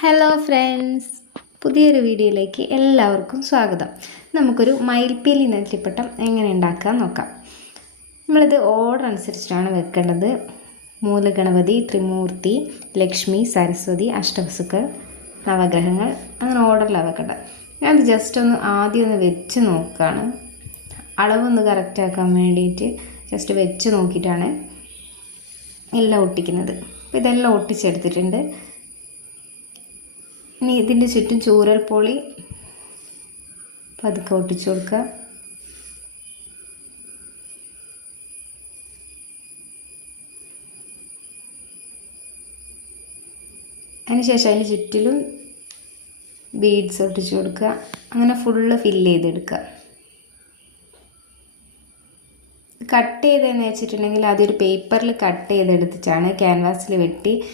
Hello friends പുതിയൊരു വീഡിയോയിലേക്ക് എല്ലാവർക്കും സ്വാഗതം. നമുക്കൊരു മയിൽപ്പീലി നെല്ലിപ്പട്ടം എങ്ങനെ ഉണ്ടാക്കാൻ നോക്കാം. നമ്മളിത് ഓർഡർ അനുസരിച്ചിട്ടാണ് വെക്കേണ്ടത്. മൂലഗണപതി ത്രിമൂർത്തി ലക്ഷ്മി സരസ്വതി അഷ്ടവസുക്കൾ നവഗ്രഹങ്ങൾ അങ്ങനെ ഓർഡറിലാണ് വെക്കേണ്ടത്. ഞാനത് ജസ്റ്റ് ഒന്ന് ആദ്യം ഒന്ന് വെച്ച് നോക്കുകയാണ് അളവൊന്ന് കറക്റ്റാക്കാൻ വേണ്ടിയിട്ട് ജസ്റ്റ് വെച്ച് നോക്കിയിട്ടാണ് എല്ലാം ഒട്ടിക്കുന്നത്. അപ്പോൾ ഇതെല്ലാം ഒട്ടിച്ചെടുത്തിട്ടുണ്ട്. ഇനി ഇതിന്റെ ചുറ്റും ചൂരൽ പൊളി. പതുക്കെ ഒട്ടിച്ചു കൊടുക്കുക. അതിനുശേഷം അതിന് ചുറ്റിലും ബീഡ്സ് ഒട്ടിച്ചു കൊടുക്കുക. അങ്ങനെ ഫുള്ള് ഫില്ല് ചെയ്തെടുക്കുക. കട്ട് ചെയ്തതെന്ന് വെച്ചിട്ടുണ്ടെങ്കിൽ അതൊരു പേപ്പറിൽ കട്ട് ചെയ്തെടുത്തിട്ടാണ് ക്യാൻവാസിൽ വെട്ടി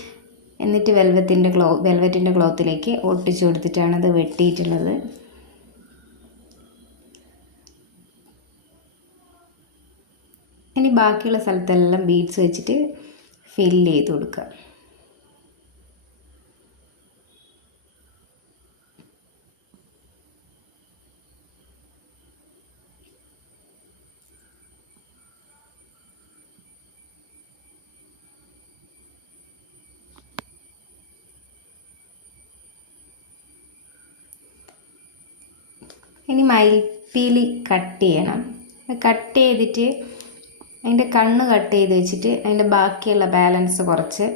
എന്നിട്ട് വെൽവത്തിന്റെ ക്ലോ വെൽവറ്റിന്റെ ക്ലോത്തിലേക്ക് ഒട്ടിച്ചു കൊടുത്തിട്ടാണ് അത് വെട്ടിയിട്ടുള്ളത്. ഇനി ബാക്കിയുള്ള സ്ഥലത്തെല്ലാം ബീഡ്സ് വെച്ചിട്ട് ഫില്ല് ചെയ്ത് കൊടുക്കുക. ഇനി മയിൽപ്പീലി കട്ട് ചെയ്യണം. കട്ട് ചെയ്തിട്ട് അതിന്റെ കണ്ണ് കട്ട് ചെയ്ത് വെച്ചിട്ട് അതിന്റെ ബാക്കിയുള്ള ബാലൻസ് കുറച്ച്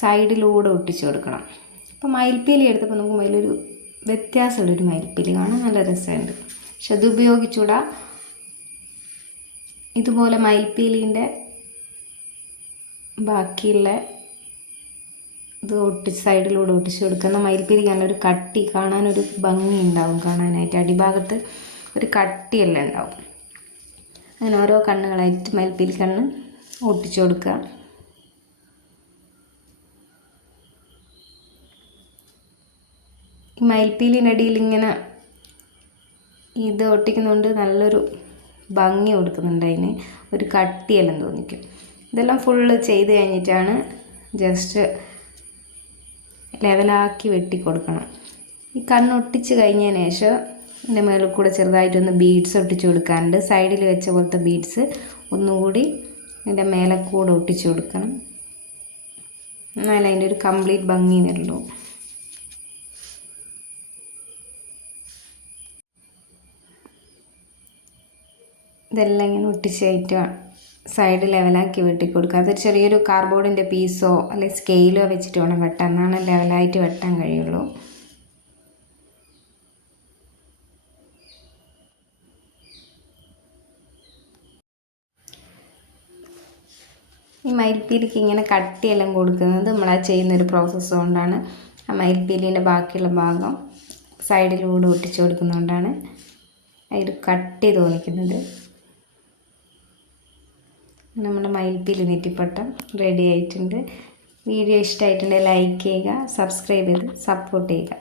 സൈഡിലൂടെ ഒട്ടിച്ചു കൊടുക്കണം. അപ്പോൾ മയിൽപ്പീലി എടുത്തപ്പോൾ നമുക്ക് മയിലൊരു വ്യത്യാസമുള്ളൊരു മയിൽപ്പീലി കാണാൻ നല്ല രസമുണ്ട്. പക്ഷെ അത് ഉപയോഗിച്ചുകൂടാ. ഇതുപോലെ മയിൽപ്പീലിന്റെ ബാക്കിയുള്ള ഇത് ഒട്ടിച്ച് സൈഡിലൂടെ ഒട്ടിച്ച് കൊടുക്കുന്ന മയിൽപ്പീലിക്ക് നല്ലൊരു കട്ടി കാണാനൊരു ഭംഗി ഉണ്ടാവും കാണാനായിട്ട്. അടിഭാഗത്ത് ഒരു കട്ടിയെല്ലാം ഉണ്ടാവും. അങ്ങനെ ഓരോ കണ്ണുകളായിട്ട് മയിൽപ്പീലി കണ്ണ് ഒട്ടിച്ചു കൊടുക്കുക. ഈ മയിൽപ്പീലിനടിയിൽ ഇങ്ങനെ ഇത് ഒട്ടിക്കുന്നതുകൊണ്ട് നല്ലൊരു ഭംഗി കൊടുക്കുന്നുണ്ട് അതിന്. ഒരു കട്ടിയെല്ലാം തോന്നിക്കും. ഇതെല്ലാം ഫുള്ള് ചെയ്ത് കഴിഞ്ഞിട്ടാണ് ജസ്റ്റ് ലെവലാക്കി വെട്ടി കൊടുക്കണം ഈ കണ്ണൊട്ടിച്ച് കഴിഞ്ഞതിന് ശേഷം ഇതിന്റെ മേളിൽ കൂടെ ചെറുതായിട്ടൊന്ന് ബീഡ്സ് ഒട്ടിച്ച് കൊടുക്കാനുണ്ട്. സൈഡിൽ വെച്ച പോലത്തെ ബീഡ്സ് ഒന്നുകൂടി ഇതിന്റെ മേലെ കൂടെ ഒട്ടിച്ച് കൊടുക്കണം. എന്നാലും അതിന്റെ ഒരു കംപ്ലീറ്റ് ഭംഗി വരുള്ളൂ. ഇതെല്ലാം ഇങ്ങനെ ഒട്ടിച്ചായിട്ട് സൈഡ് ലെവലാക്കി വെട്ടി കൊടുക്കുക അത് ചെറിയൊരു കാർബോർഡിന്റെ പീസോ അല്ലെങ്കിൽ സ്കെയിലോ വെച്ചിട്ട് വേണം വെട്ടാൻ. എന്നാണ് ലെവലായിട്ട് വെട്ടാൻ കഴിയുള്ളൂ. ഈ മയിൽപ്പീലിക്ക് ഇങ്ങനെ കട്ടിയെല്ലാം കൊടുക്കുന്നത് നമ്മൾ ആ ചെയ്യുന്നൊരു പ്രോസസ്സ് കൊണ്ടാണ്. ആ മയിൽപ്പീലിന്റെ ബാക്കിയുള്ള ഭാഗം സൈഡിലൂടെ ഒട്ടിച്ചു കൊടുക്കുന്നതുകൊണ്ടാണ് അതിൽ കട്ടി തോന്നിക്കുന്നത്. നമ്മുടെ മയിൽപ്പീലി നെറ്റിപ്പട്ടം റെഡി ആയിട്ടുണ്ട്. വീഡിയോ ഇഷ്ടമായിട്ടുണ്ടെങ്കിൽ ലൈക്ക് ചെയ്യുക സബ്സ്ക്രൈബ് ചെയ്ത് സപ്പോർട്ട് ചെയ്യുക.